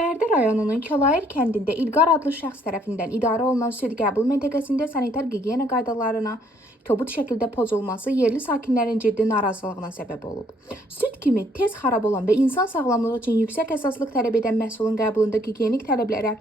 Bərdə rayonunun Kəlair kəndində İlqar adlı şəxs tərəfindən idarə olunan süd qəbul məntəqəsində sanitar gigiyena qaydalarına kobud şəkildə pozulması yerli sakinlərin ciddi narazılığına səbəb olub. Süd kimi tez xarab olan və insan sağlamlığı üçün yüksək həssaslıq tələb edən məhsulun qəbulunda gigiyenik tələblərə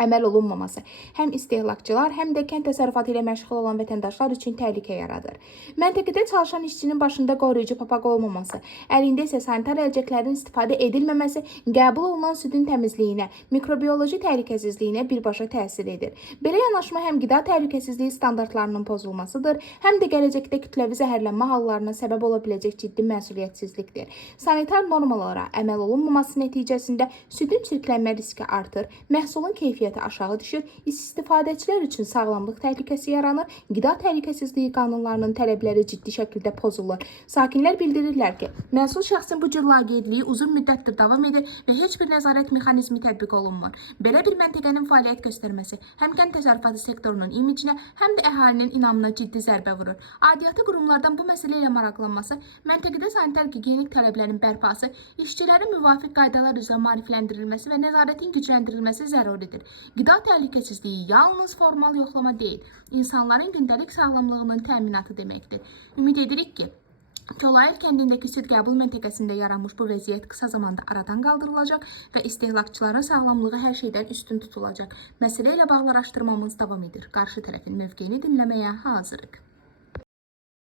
əməl olunmaması həm istehlakçılar, həm də kənd təsərrüfatı ilə məşğul olan vətəndaşlar üçün təhlükə yaradır. Məntəqədə çalışan işçinin başında qoruyucu papaq olmaması, əlində isə sanitar əlcəklərin istifadə edilməməsi qəbul olunan südün təmizliyinə, mikrobioloji təhlükəsizliyinə birbaşa təsir edir. Belə yanaşma həm qida təhlükəsizliyi standartlarının pozulmasıdır, həm də gələcəkdə kütləvi zəhərlənmə hallarına səbəb ola biləcək ciddi məsuliyyətsizlikdir. Sanitar normalara əməl olunmaması nəticəsində südün çirklənmə riski artır, məhsulun keyfiyyəti aşağı düşür, istifadəçilər üçün sağlamlıq təhlükəsi yaranır, qida təhlükəsizliyi qanunlarının tələbləri ciddi şəkildə pozulur. Sakinlər bildirirlər ki, məsul şəxsin bu cür laqeydliyi uzun müddətdir davam edir və heç bir nəzarət mexanizmi tətbiq olunmur. Belə bir məntəqənin fəaliyyət göstərməsi həm kənd təsərrüfatı sektorunun imicinə, həm də əhalinin inamına ciddi zərbə vurur. Aidiyyatı qurumlardan bu məsələ ilə maraqlanması, məntəqədə sanitar gigiyenik tələblərin bərpası, işçilərin müvafiq qaydalar üzrə maarifləndirilməsi və nəzarətin gücləndirilməsi zəruridir. Qida təhlükəsizliyi yalnız formal yoxlama deyil, insanların gündəlik sağlamlığının təminatı deməkdir. Ümid edirik ki, Kəlair kəndindəki süd qəbul məntəqəsində yaranmış bu vəziyyət qısa zamanda aradan qaldırılacaq və istehlakçıların sağlamlığı hər şeydən üstün tutulacaq. Məsələ ilə bağlı araşdırmamız davam edir. Qarşı tərəfin mövqeyini dinləməyə hazırıq.